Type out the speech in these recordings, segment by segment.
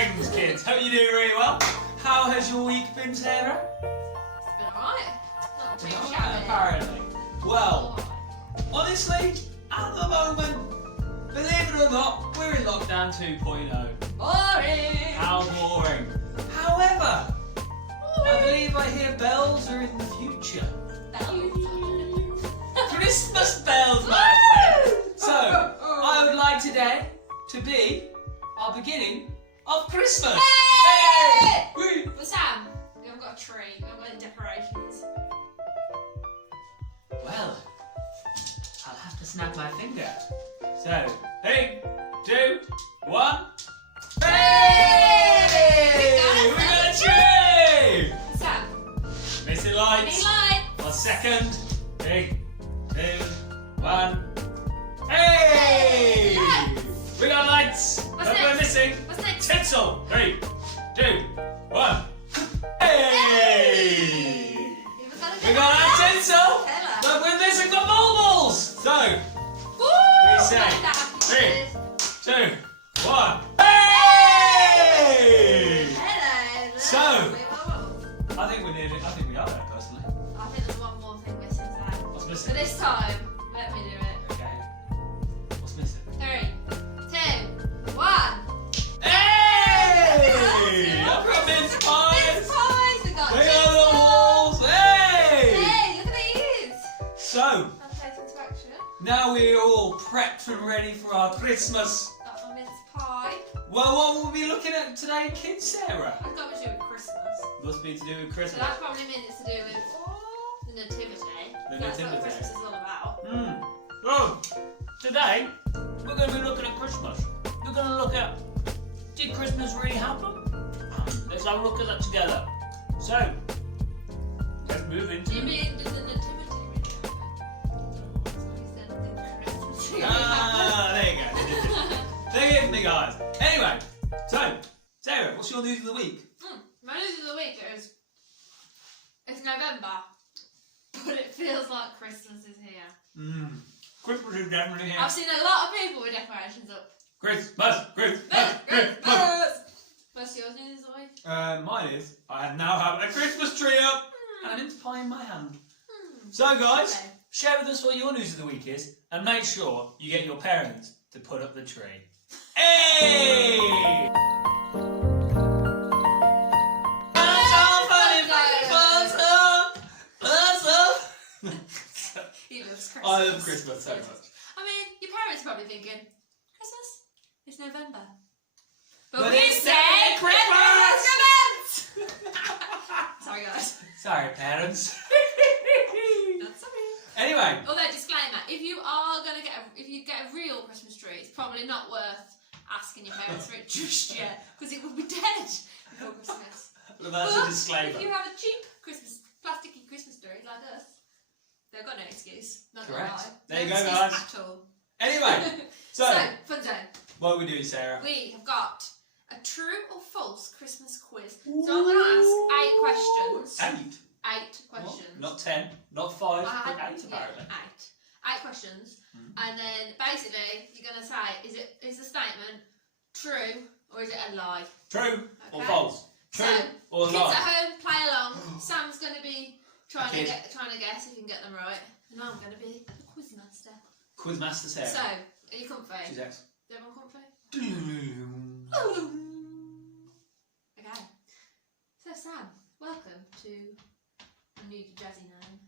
things, kids. Hope you're doing really well. How has your week been, Sarah? It's been alright. Not too Alright, shabby. apparently. Well, honestly, at the moment, believe it or not, we're in lockdown 2.0. Boring. How boring. However, I believe I hear bells are in the future. Christmas bells, my friend. So, I would like today to be our beginning of Christmas. Hey! Woo! But Sam, we haven't got a tree. We haven't got any decorations. Well, I'll have to snap my finger. So, 3, 2, 1. Hey! We got a tree! Sam, Missing any lights. light? 1 second. 3, 2, 1. Hey! Yes! We got lights. What's But we're next? missing What's next? tinsel. 3, 2, 1. Hey! We got our tinsel. Hello. But we're missing the baubles. So, Woo! we say Hello. 3, 2, 1. Hey! Hello. So- Whoa. I think we are there personally. I think there's one more thing missing, Sam. What's But missing? this time, let me do it. Okay. What's missing? 3, 2, 1. Hey! I've got mince pies. Mince pies. We got They are the tinsel. walls. Hey! Hey, look at these. So, I'll take into action. now we're all prepped and ready for our Christmas. Got my mince pie. Well, what will we be looking at today, kids, Sarah? I've got to do with Christmas. Must be to do with So Christmas. that probably means it's to do with the nativity. The That's what nativity. Christmas is all about. Well, today we're going to be looking at Christmas. We're going to look at, did Christmas really happen? Let's have a look at that together. So, let's move into. Do you mean did the nativity really happen? Instead of the Christmas tree really Ah, there you go. Forgive me, guys. Anyway, so, Sarah, what's your news of the week? My news of the week is it's November, but it feels like Christmas is here. Christmas is definitely here. I've seen a lot of people with decorations up. Christmas. What's your news of the week? Mine is, I now have a Christmas tree up and a mince pie in my hand. So, guys, Okay. share with us what your news of the week is and make sure you get your parents to put up the tree. Hey! He loves Christmas. I love Christmas so much. I mean, your parents are probably thinking, Christmas? It's November. But we it's say Christmas! Christmas! Sorry, guys. Sorry, parents. Not sorry. Anyway, Although, disclaimer, if you get a real Christmas tree, it's probably not worth asking your parents for it just yet, because it will be dead before Christmas. well, that's But a disclaimer. if you have a cheap plasticky Christmas tree like us, they've got no excuse. Not gonna Correct. lie. There No you go, excuse guys. At all. Anyway, so, fun zone. what are we doing, Sarah? We have got a true or false Christmas quiz. So I'm going to ask 8 questions. 8 questions. What? Not 10, not 5, I but had- 8 apparently. Yeah, 8 questions. And then basically you're going to say, is the statement true or is it a lie? True or Okay. false? True So, or kids lie? at home, play along. Sam's going to be trying Okay. to guess if you can get them right. And I'm going to be the quiz master. Quizmaster Sarah. So, are you comfy? She's Is everyone comfy? Doom. Okay. So Sam, welcome to a new jazzy name.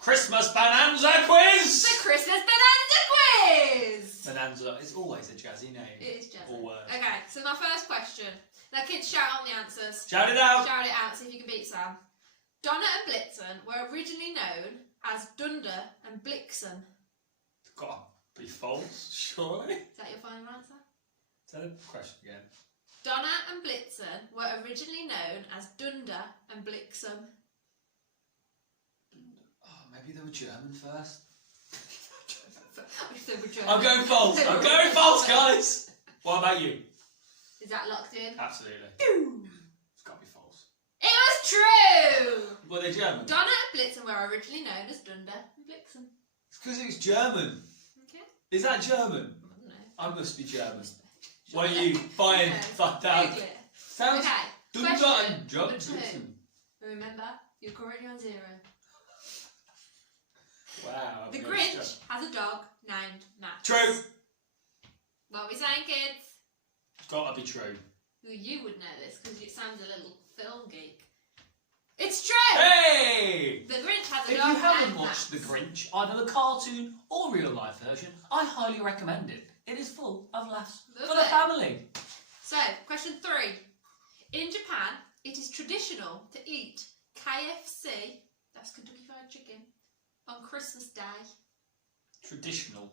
Christmas Bonanza Quiz! The Christmas Bonanza Quiz! Bonanza is always a jazzy name. It is jazzy. All words. Okay, so my first question. Now kids, shout out the answers. Shout it out! Shout it out, see if you can beat Sam. Donna and Blitzen were originally known as Dunder and Blixen. Gotta be false, surely. Is that your final answer? Say the question again. Donna and Blitzen were originally known as Dunder and Blixen. Oh, maybe they were German first. If they were German. I'm going false. I'm going false, guys. What about you? Is that locked in? Absolutely. It's got to be false. It was true! Were they German? Donna and Blitzen were originally known as Dunder and Blixen. It's because it's German. Okay. Is that German? I don't know. I must be German. Why don't you find out? Google it. Sounds Okay. done Question and John number 2. Simpson. Remember, you're currently on 0. Wow. The Grinch has a dog named Max. True. What are we saying, kids? Gotta be true. Well, you would know this because it sounds a little film geek. It's true! Hey! The Grinch has a If dog you haven't named watched The Max. Grinch, either the cartoon or real life version, I highly recommend it. It is full of laughs for the Lovely. family. So, question 3. In Japan, it is traditional to eat KFC, that's Kentucky Fried Chicken, on Christmas Day. Traditional.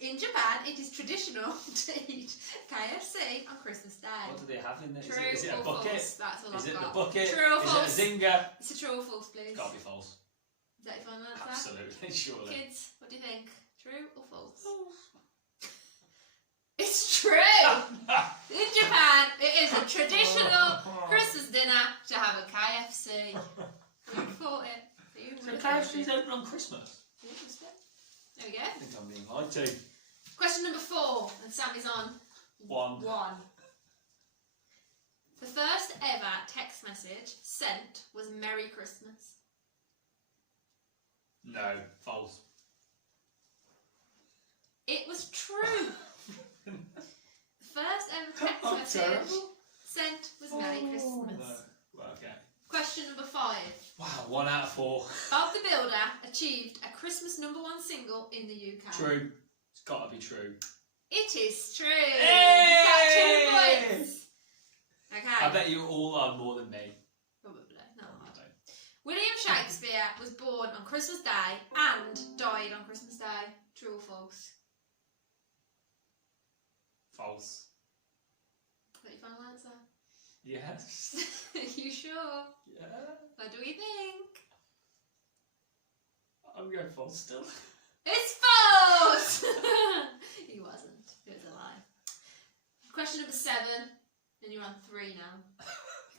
In Japan, it is traditional to eat KFC on Christmas Day. What do they have in there? True Is it a or bucket? false? That's all Is I've it the got. bucket? True or false? Is it a zinger? It's a true or false, please. It's gotta be false. Is that your final answer? Absolutely, surely. Kids, what do you think? True or false? It's true! In Japan, it is a traditional Christmas dinner to have a KFC. You thought it. You So would have thought KFC's it. open on Christmas? Yeah, must be. There we go. I think I'm being lied to. Question number 4, and Sammy's on 1. 1. The first ever text message sent was Merry Christmas. No, false. It was true. The first ever text Oh, message terrible. sent was Merry Christmas. No. Well, okay. Question number 5. Wow, 1 out of 4. Bob the Builder achieved a Christmas #1 single in the UK. True. It's gotta be true. It is true. Hey! You got 2 points. Okay. I bet you all are more than me. Probably. Not hard. William Shakespeare was born on Christmas Day and died on Christmas Day. True or false? False. Is that your final answer? Yes. You sure? Yeah. What do we think? I'm going false still. It's false! He wasn't. It was a lie. Question number 7, and you're on 3 now.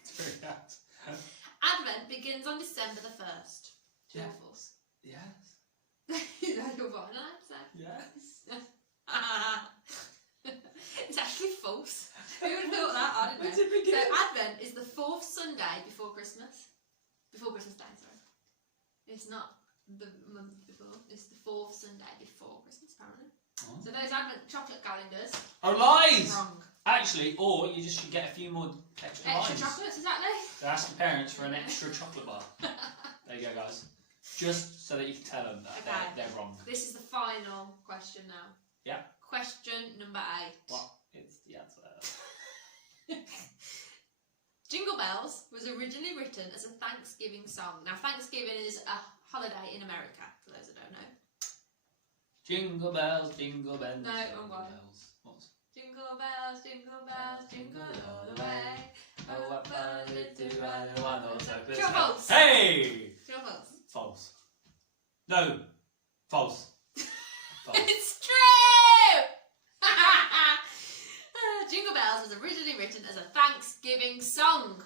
3 out. Advent begins on December the 1st. True Yeah. or false? Yes. Is that your final answer? Yes. It's actually false. Who would have thought that? I didn't When's know. it begin? So Advent is the 4th Sunday before Christmas. Before Christmas Day, sorry. It's not the month before. It's the 4th Sunday before Christmas, apparently. Oh. So those Advent chocolate calendars, Oh, lies! wrong. Actually, or you just should get a few more extra Extra lines. chocolates, exactly. So ask your parents for an extra chocolate bar. There you go, guys. Just so that you can tell them that Okay. they're wrong. This is the final question now. Yeah. Question number 8. What? It's the answer. Jingle Bells was originally written as a Thanksgiving song. Now, Thanksgiving is a holiday in America, for those that don't know. Jingle bells, jingle bells. No, jingle wrong one. bells. What's Jingle bells, jingle all the way. Oh, what fun it is to ride in one horse open True or sleigh. false? Hey! True or false? False. No. False. False. It's true! Jingle Bells was originally written as a Thanksgiving song.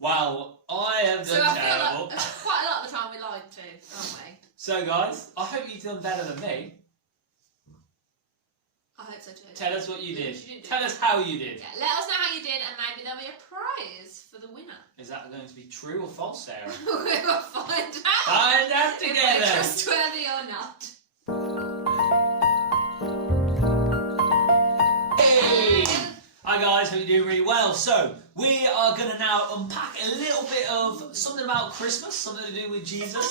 Well, I have So done I feel terrible. like quite a lot of the time we lied to, aren't we? So, guys, I hope you've done better than me. I hope so too. Tell us what you did. She didn't do Tell that. us how you did. Yeah, let us know how you did, and maybe there'll be a prize for the winner. Is that going to be true or false, Sarah? We will find out. Find out If we're together. trustworthy or not. Hey! Hi guys, hope you're doing really well. So, we are going to now unpack a little bit of something about Christmas, something to do with Jesus,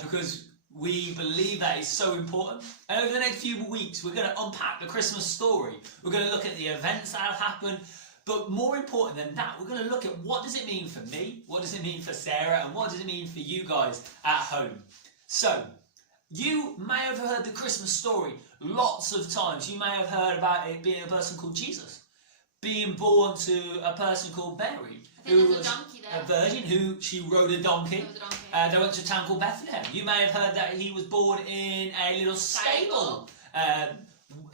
because we believe that is so important. And over the next few weeks, we're going to unpack the Christmas story. We're going to look at the events that have happened. But more important than that, we're going to look at what does it mean for me, what does it mean for Sarah, and what does it mean for you guys at home. So, you may have heard the Christmas story lots of times. You may have heard about it being a person called Jesus, being born to a person called Mary, I think who there's was a donkey there. a virgin, who she rode a donkey. There was a donkey. They went to a town called Bethlehem. You may have heard that he was born in a little stable. And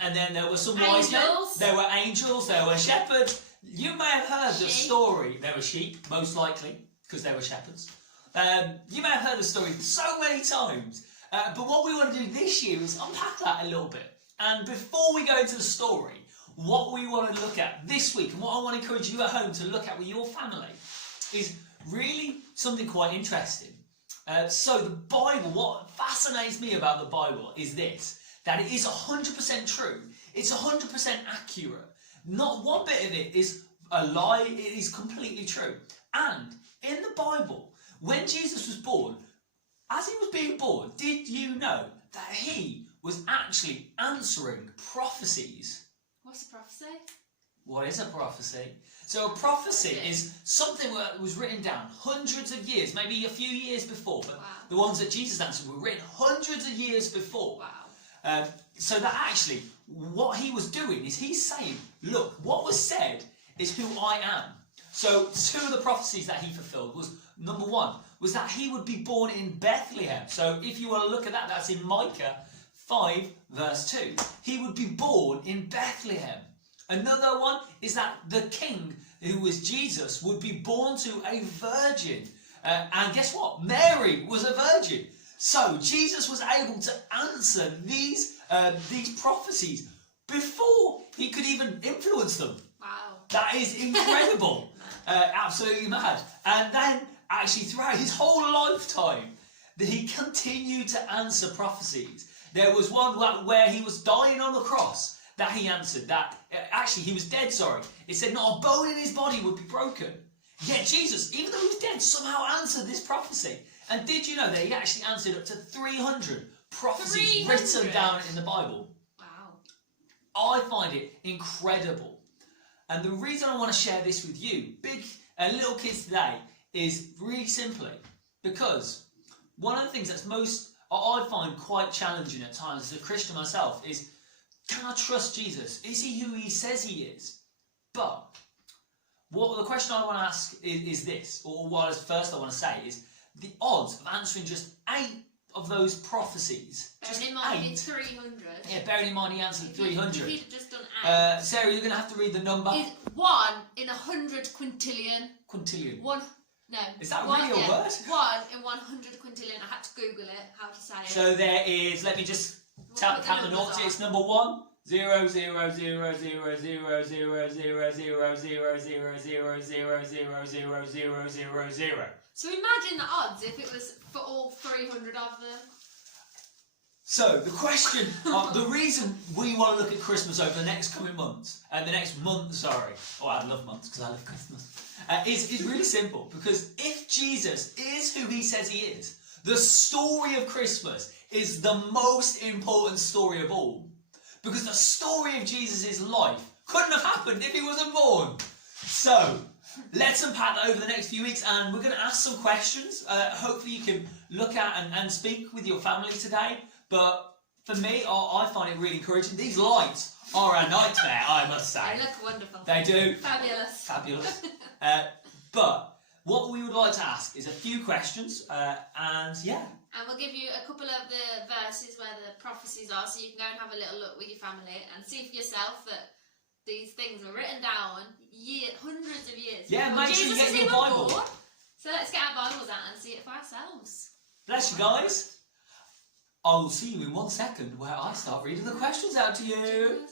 then there were some wise men. Angels. There were angels. There were shepherds. You may have heard the Sheep. story. There were sheep, most likely, because they were shepherds. You may have heard the story so many times. But what we want to do this year is unpack that a little bit. And before we go into the story, what we want to look at this week, and what I want to encourage you at home to look at with your family, is really something quite interesting. So the Bible, what fascinates me about the Bible is this, that it is 100% true. It's 100% accurate. Not one bit of it is a lie. It is completely true. And in the Bible, when Jesus was born, as he was being born, did you know that he was actually answering prophecies? What's a prophecy? What is a prophecy? So a prophecy is something that was written down hundreds of years, maybe a few years before, but the ones that Jesus answered were written hundreds of years before. Wow. So that actually, what he was doing is he's saying, look, what was said is who I am. So two of the prophecies that he fulfilled was, number one, was that he would be born in Bethlehem. So if you want to look at that, that's in Micah 5 verse 2. He would be born in Bethlehem. Another one is that the king, who was Jesus, would be born to a virgin. And guess what? Mary was a virgin. So Jesus was able to answer these prophecies before he could even influence them. Wow. That is incredible. Absolutely mad. And then, actually, throughout his whole lifetime, that he continued to answer prophecies. There was one where he was dying on the cross that he answered. That actually, he was dead, sorry. It said not a bone in his body would be broken. Yet Jesus, even though he was dead, somehow answered this prophecy. And did you know that he actually answered up to 300 prophecies 300? written down in the Bible? Wow. I find it incredible. And the reason I want to share this with you, big little kids today, is really simply because one of the things that's I find quite challenging at times as a Christian myself is, can I trust Jesus? Is he who he says he is? But the question I want to ask is this, or what first I want to say is, the odds of answering just 8 of those prophecies, bearing in mind it's 300. Yeah, bearing in mind he answered 300. If he'd just done 8. Sarah, you're going to have to read the number. Is 1 in 100 quintillion. Quintillion. No. Is that really a word? 1 in 100 quintillion. I had to Google it, how to say it. So there is, let me just count the noughts. It's number 1. 0 0 0 0 0 0 0 0 0 0 0 0 0 0 0 0 0 0 0. So imagine the odds if it was for all 300 of them. So the question, the reason we want to look at Christmas over the next coming months, the next month, sorry, I love months because I love Christmas, is really simple. Because if Jesus is who he says he is, the story of Christmas is the most important story of all. Because the story of Jesus' life couldn't have happened if he wasn't born. So, let's unpack that over the next few weeks, and we're going to ask some questions. Hopefully you can look at and speak with your family today. But for me, I find it really encouraging. These lights are a nightmare, I must say. They look wonderful. They do. Fabulous. Fabulous. But what we would like to ask is a few questions, and yeah. And we'll give you a couple of the verses where the prophecies are, so you can go and have a little look with your family and see for yourself that these things were written down hundreds of years. Yeah, make sure you get your Bible. Born. So let's get our Bibles out and see it for ourselves. Bless you guys. I will see you in 1 second where I start reading the questions out to you.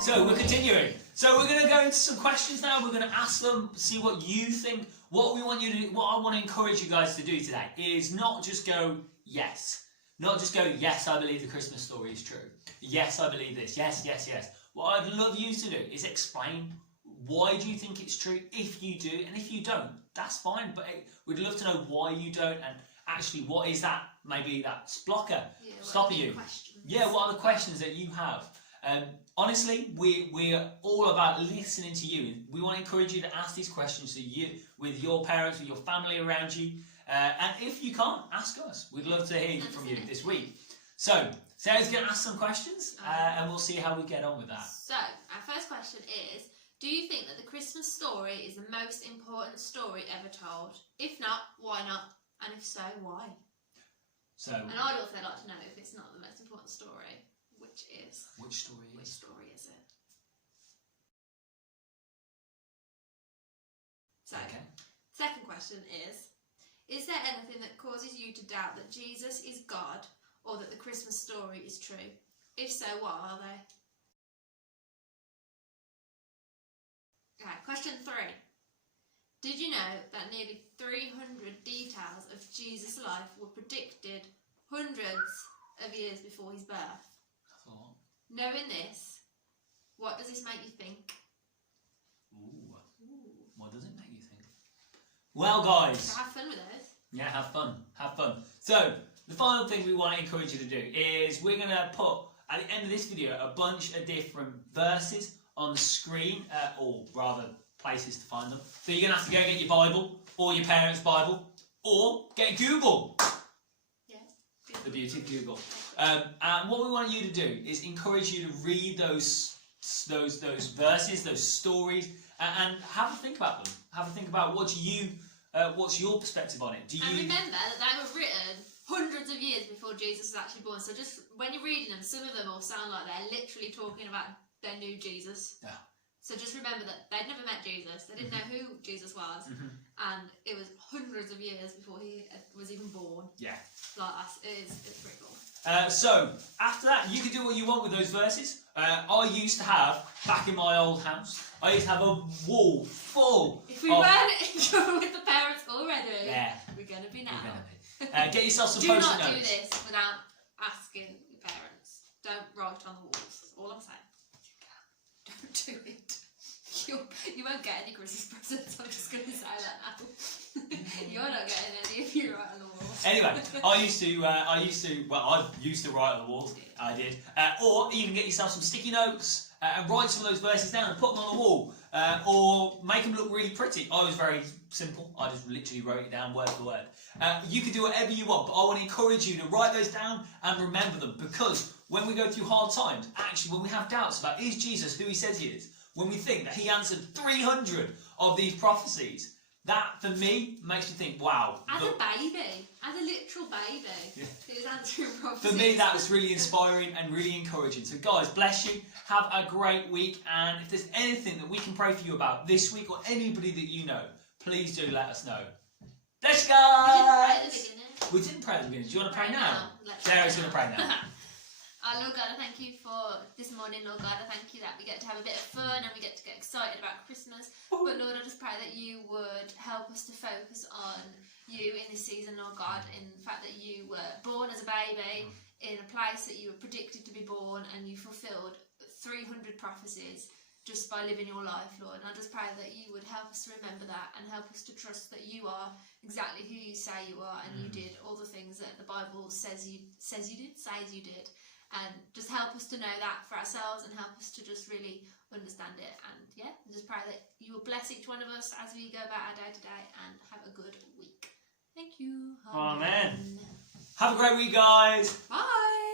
So we're continuing. So we're going to go into some questions now. We're going to ask them, see what you think. What we want you to do, what I want to encourage you guys to do today is not just go yes. Not just go, yes, I believe the Christmas story is true. Yes, I believe this. Yes, yes, yes. What I'd love you to do is explain why do you think it's true if you do, and if you don't, that's fine. But we'd love to know why you don't, and actually what is that, maybe that blocker stopping you. Yeah, what are the questions that you have? Honestly, we're all about listening to you. We want to encourage you to ask these questions to you, with your parents, with your family around you. And if you can't, ask us. We'd love to hear from you this week. So, Sarah's going to ask some questions, and we'll see how we get on with that. So, our first question is, do you think that the Christmas story is the most important story ever told? If not, why not? And if so, why? So, and I'd also like to know if it's not the most important story. Which story is it? So, second question is there anything that causes you to doubt that Jesus is God, or that the Christmas story is true? If so, what are they? Okay, question 3. Did you know that nearly 300 details of Jesus' life were predicted hundreds of years before his birth? That's a lot. Knowing this, what does this make you think? Ooh. What does it make you think? Well, guys. So have fun with those. Yeah, have fun. Have fun. So, the final thing we want to encourage you to do is we're going to put, at the end of this video, a bunch of different verses on the screen, or rather, places to find them. So you're going to have to go get your Bible, or your parents' Bible, or get Google. Yeah. The beauty of Google. And what we want you to do is encourage you to read those verses, those stories, and have a think about them. Have a think about what's your perspective on it. And remember that they were written hundreds of years before Jesus was actually born. So just when you're reading them, some of them will sound like they're literally talking about their new Jesus. Yeah. So just remember that they'd never met Jesus. They didn't know who Jesus was. And it was hundreds of years before he was even born. Yeah. Like, it's pretty cool. So, after that, you can do what you want with those verses. I used to have, back in my old house, I used to have a wall full If we weren't in trouble with the parents already, yeah, we're going to be now. Get yourself some Do post-it not do notes. this without asking your parents. Don't write on the walls. That's all I'm saying. Don't do it. You won't get any Christmas presents. I'm just going to say that now. You're not getting any if you write on the walls. Anyway, I used to write on the walls. I did. Or even get yourself some sticky notes and write some of those verses down and put them on the wall. Or make them look really pretty. I was very simple. I just literally wrote it down word for word. You can do whatever you want, but I want to encourage you to write those down and remember them, because when we go through hard times, actually when we have doubts about is Jesus who he says he is, when we think that he answered 300 of these prophecies, that for me makes me think, wow. As a baby, as a literal baby, who's answering prophecies. For me, that was really inspiring and really encouraging. So guys, bless you. Have a great week. And if there's anything that we can pray for you about this week, or anybody that you know, please do let us know. Bless you guys. We didn't pray at the beginning. Do you want to pray now? Sarah's going to pray now. Lord God, I thank you for this morning, Lord God. I thank you that we get to have a bit of fun and we get to get excited about Christmas. But Lord, I just pray that you would help us to focus on you in this season, Lord God, in the fact that you were born as a baby in a place that you were predicted to be born, and you fulfilled 300 prophecies just by living your life, Lord. And I just pray that you would help us to remember that and help us to trust that you are exactly who you say you are, and you did all the things that the Bible says you did. And just help us to know that for ourselves, and help us to just really understand it. And yeah, just pray that you will bless each one of us as we go about our day to day, and have a good week. Thank you. Amen. Have a great week, guys. Bye.